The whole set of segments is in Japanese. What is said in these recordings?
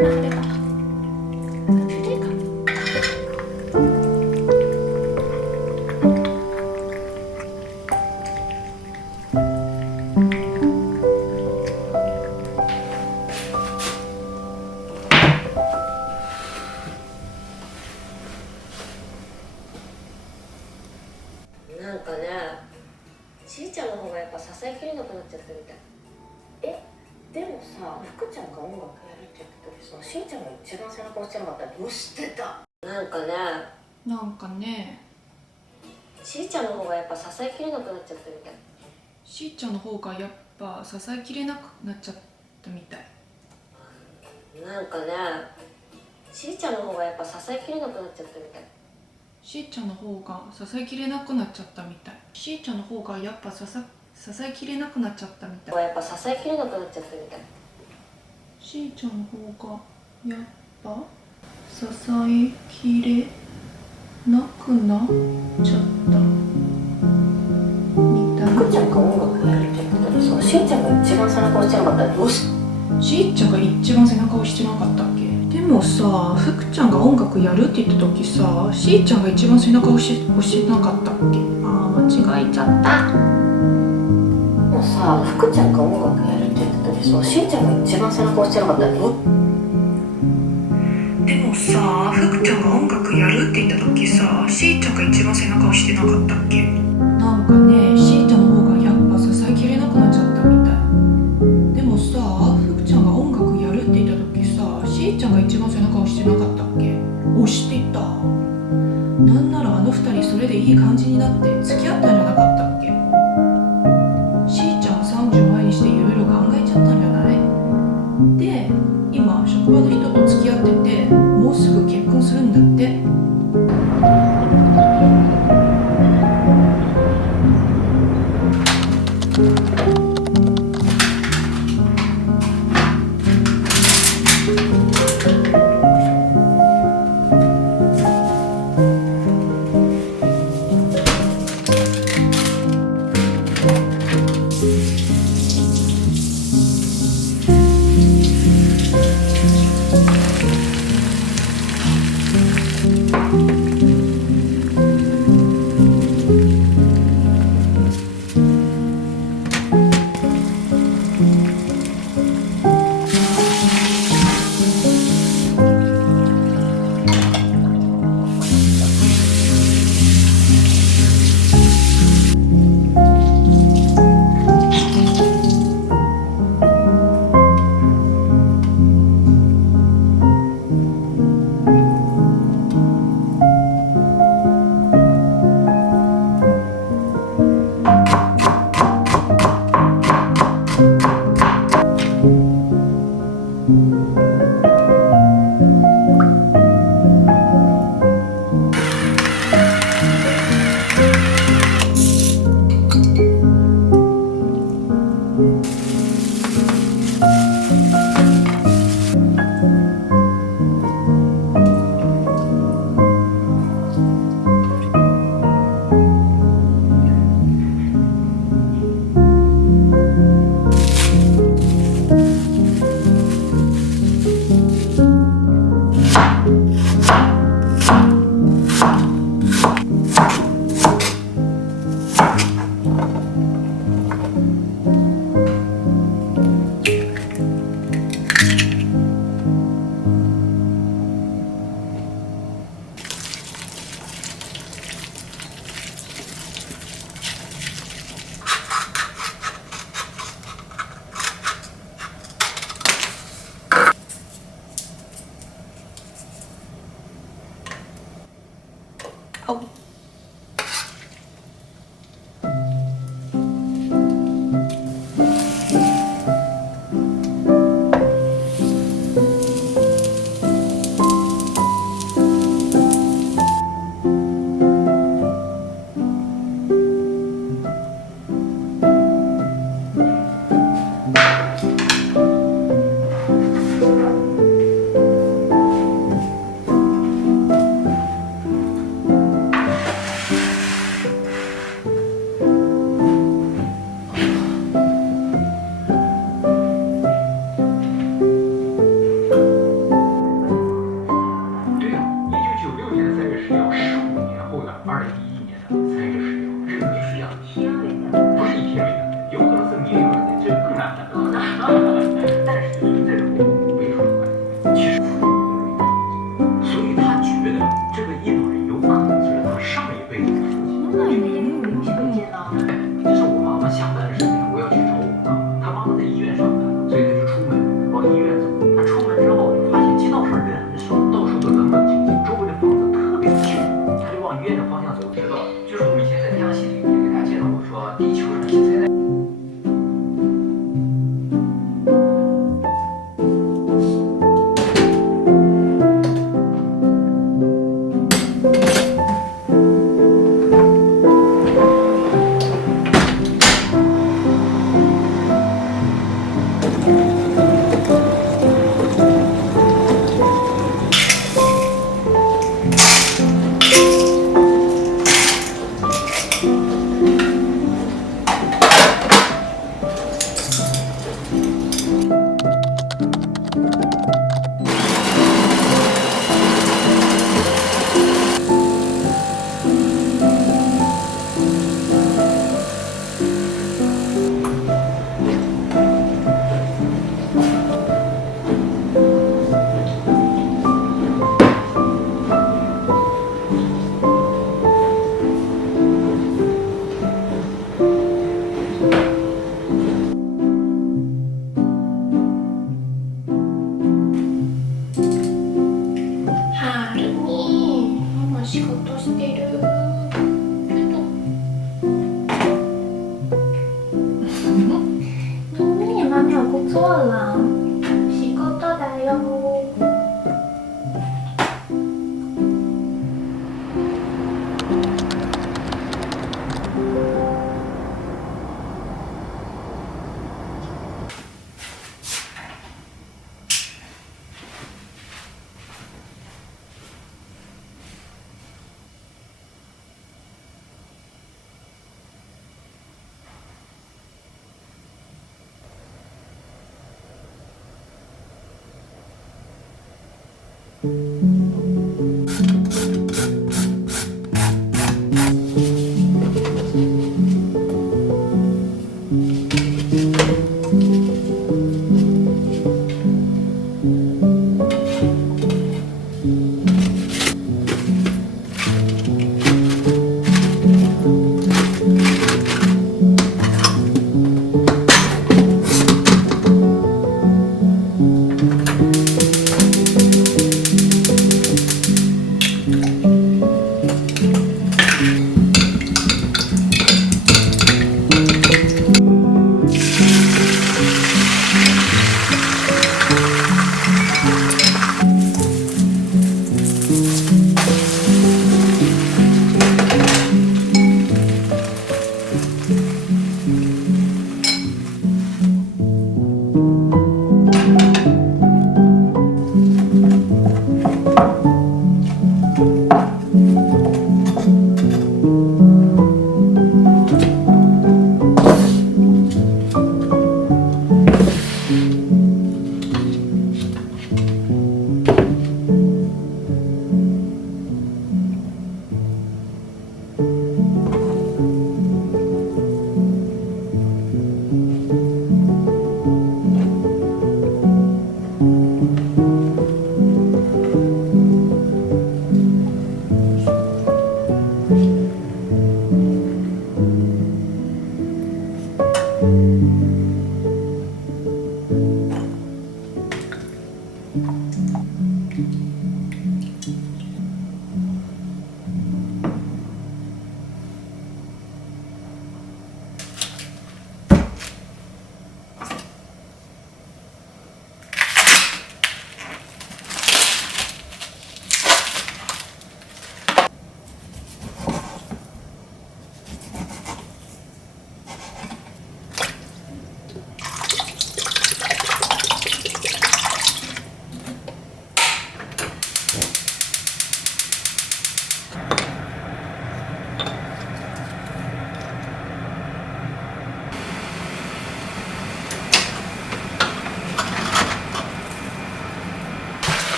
れかなんかね、しーちゃんの方がやっぱ支えきれなくなっちゃったみたい。でもさ、福ちゃんが音楽やるって言ってたけどさ、しーちゃんが一番背中押してなかったらどうしてた？なんかね、しーちゃんの方がやっぱ支えきれなくなっちゃったみたい。しーちゃんの方がやっぱ支えきれなくなっちゃったみたい。なんかね、しーちゃんの方がやっぱ支えきれなくなっちゃったみたい。しーちゃんの方が支えきれなくなっちゃったみたい。しーちゃんの方がやっぱ支えきれなくなっちゃったみたい。やっぱ支えきれなくなっちゃったみたい。しーちゃんの方がやっぱ支えきれなくなっちゃったみたい。福ちゃんが音楽やるって言ってたけどさ、しーちゃんが一番背中押してなかったらどうして？しーちゃんが一番背中押してなかったっけ？でもさ、福ちゃんが音楽やるって言った時さ、しーちゃんが一番背中押してなかったっけ？間違えちゃった。でもさ、福ちゃんが音楽やるって言ってたけどさ、しーちゃんが一番背中押してなかったらどう？でもさ、福ちゃんが音楽やるって言った時さ、しーちゃんが一番背中押してなかったっけ？なんかね、しーちゃんの方がやっぱ支えきれなくなっちゃったみたい。でもさ、福ちゃんが音楽やるって言った時さ、しーちゃんが一番背中押してなかったっけ？押してた。なんならあの二人それでいい感じになって付き合ったんじゃなかったっけ？しーちゃん30前にしていろいろ考えちゃったんじゃない？で、今職場の人と付き合ってて、もうすぐ結婚するんだって。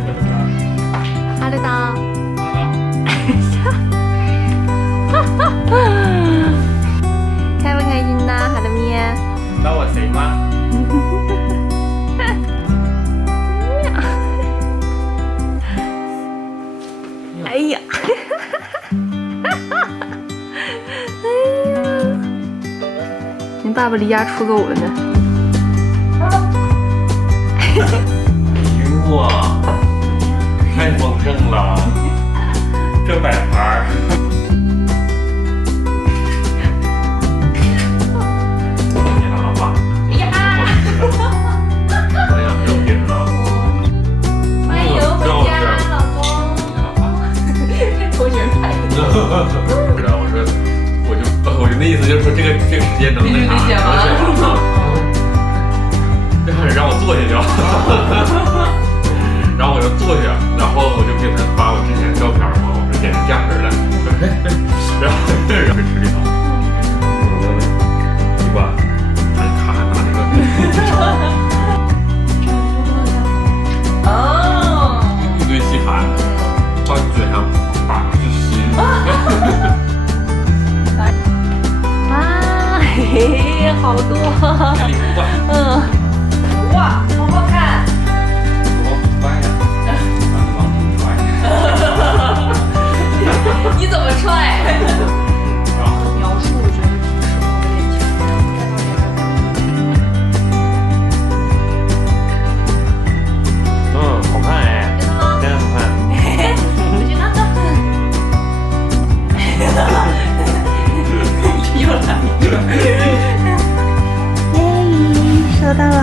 春だ。开不开心呢，哈德咪？那我谁吗？哎呀！您爸爸离家出走了呢。哇，太丰盛了，这摆盘儿。你好，老爸。呀！哎呀，又给了。欢迎回家，老公。同学拍的。是的，我就那意思就是说这个时间能那啥，能写完。这开始让我坐下去。然后我就坐下，然后我就给他发我之前的照片嘛，我说简直这样式的，然后吃里头，对吧？他还拿那个，哦，一堆稀饭放嘴上，叭就吸。啊，嘿嘿，好多。礼物吧。嗯。哇，好好看。你怎么踹？描述我觉得挺适合我眼好看哎，真的吗？真的好看。我去看看。又来一个。耶，收到了